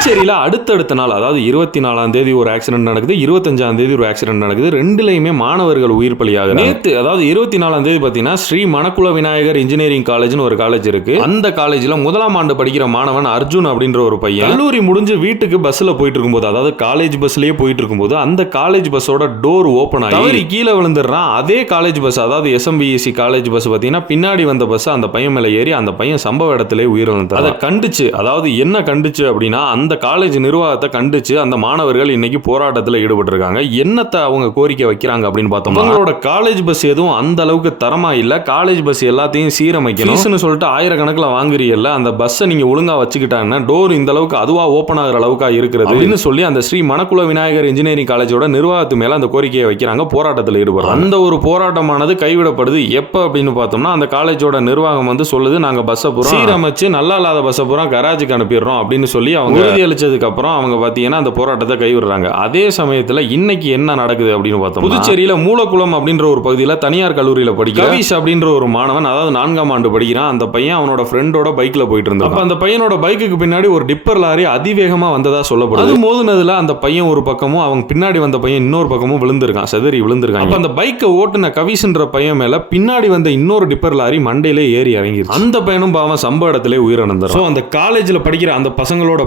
புதுச்சேரியில அடுத்தடுத்த நாள், அதாவது 24ஆம் தேதி ஒரு ஆக்சிடென்ட் நடக்குது, 25ஆம் தேதி ஒரு ஆக்சிடென்ட் நடக்குது. ரெண்டுலயுமே மாணவர்கள் உயிர் பலியாகிறாங்க. நேத்து, அதாவது 24ஆம் தேதி பாத்தீங்கன்னா ஸ்ரீ மணக்குள விநாயகர் இன்ஜினியரிங் காலேஜ்னு ஒரு காலேஜ் இருக்கு. அந்த காலேஜ்ல முதலாம் ஆண்டு படிக்கிற மாணவன் அர்ஜுன் அப்படின்ற ஒரு பையன் கல்லூரி முடிஞ்சு வீட்டுக்கு பஸ்ல போயிட்டு இருக்கும்போது, அதாவது காலேஜ் பஸ்லயே போயிட்டு இருக்கும்போது, அந்த காலேஜ் பஸ்ஸோட டோர் ஓபன் ஆகி தவறி கீழே விழுந்துடுறான். அதே காலேஜ் பஸ், அதாவது எஸ்எம்பிஎஸ்சி காலேஜ் பஸ் பாத்தீங்கன்னா பின்னாடி வந்த பஸ் அந்த பையன் மேல ஏறி அந்த பையன் சம்பவ இடத்திலே உயிரிழந்தார். அதை கண்டிச்சு, அதாவது என்ன கண்டிச்சு அப்படின்னா, அந்த காலேஜ் நிர்வாகத்தை கண்டிச்சு அந்த மாணவர்கள் இன்னைக்கு போராட்டத்தில் ஈடுபட்டிருக்காங்க. என்னத்தை அவங்க கோரிக்கை வைக்கிறாங்க அப்படின்னு பார்த்தோம்னா, அவங்களோட காலேஜ் பஸ் எதுவும் அந்த அளவுக்கு தரமா இல்ல, காலேஜ் பஸ் எல்லாத்தையும் சீரமைக்கணும்னு சொல்லிட்டு ஆயிரக்கணக்கில் வாங்குறீங்கல்ல, அந்த பஸ்ஸை நீங்க ஒழுங்கா வச்சுக்கிட்டாங்கன்னா டோர் இந்த அளவுக்கு அதுவா ஓபன் ஆகிற அளவுக்கு இருக்கிறது அப்படின்னு சொல்லி அந்த ஸ்ரீ மணக்குள விநாயகர் இன்ஜினியரிங் காலேஜோட நிர்வாகத்து மேல அந்த கோரிக்கையை வைக்கிறாங்க. போராட்டத்தில் ஈடுபடுறாங்க. அந்த ஒரு போராட்டமானது கைவிடப்படுது. எப்ப அப்படின்னு பார்த்தோம்னா, அந்த காலேஜோட நிர்வாகம் வந்து சொல்லுது, நாங்க பஸ்ஸை பூரா சீரமைச்சு நல்லா இல்லாத பஸ்ஸை பூரா கராஜுக்கு அனுப்பிடுறோம் அப்படின்னு சொல்லி அவங்க உறுதியளிச்சதுக்கு அப்புறம் அவங்க பாத்தீங்கன்னா அந்த போராட்டத்தை கைவிடுறாங்க. அதே சமயத்துல இன்னைக்கு என்ன நடக்குது அப்படின்னு பார்த்தோம், புதுச்சேரியில மூலக்குளம் அப்படின்ற ஒரு பகுதியில் தனியார் கல்லூரியில படிக்கிற கவிஷ் அப்படின்ற ஒரு மாணவன், அதாவது 4ஆம் ஆண்டு படிக்கிறான். அந்த பையன் அவனோட ஃப்ரெண்டோட பைக்ல போயிட்டு இருந்தான். அந்த பையனோட பைக்குக்கு பின்னாடி ஒரு டிப்பர் லாரி அதிவேகமா வந்ததா சொல்லப்படுது. அது மோதுனதுல அந்த பையன் ஒரு பக்கமும் அவங்க பின்னாடி வந்த பையன் இன்னொரு பக்கமும் விழுந்திருக்கான், செதறி விழுந்திருக்கான். அந்த பைக்கை ஓட்டுன கவிஷ்ன்ற பையன் மேல பின்னாடி வந்த இன்னொரு டிப்பர் லாரி மண்டையிலே ஏறி இறங்கிருச்சு. அந்த பையனும் பாவம் சம்பவ இடத்திலே உயிரிழந்தார். அந்த காலேஜ்ல படிக்கிற அந்த பசங்களோட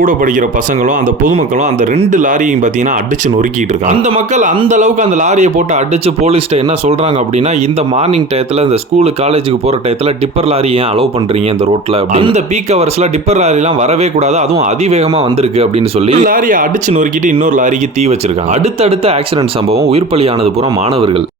கூட படிக்கிற பசங்களும் அந்த பொதுமக்களும் அந்த 2 லாரியையும் பார்த்தீங்கன்னா அடிச்சு நொறுக்கிட்டு இருக்காங்க. அந்த மக்கள் அந்த அளவுக்கு அந்த லாரியை போட்டு அடிச்சு போலீஸ்ட்ட என்ன சொல்றாங்க அப்படின்னா, இந்த மார்னிங் டயத்துல இந்த ஸ்கூல் காலேஜுக்கு போற டயத்துல டிப்பர் லாரி ஏன் அலோவ் பண்றீங்க இந்த ரோட்ல, அந்த பீக் ஹவர்ஸ்ல டிப்பர் லாரி எல்லாம் வரவே கூடாது, அதுவும் அதிவேகமா வந்திருக்கு அப்படின்னு சொல்லி லாரியை அடிச்சு நொறுக்கிட்டு இன்னொரு லாரிக்கு தீ வச்சிருக்காங்க. அடுத்தடுத்த ஆக்சிடென்ட் சம்பவம், உயிர் பலியானது பூரா மாணவர்கள்.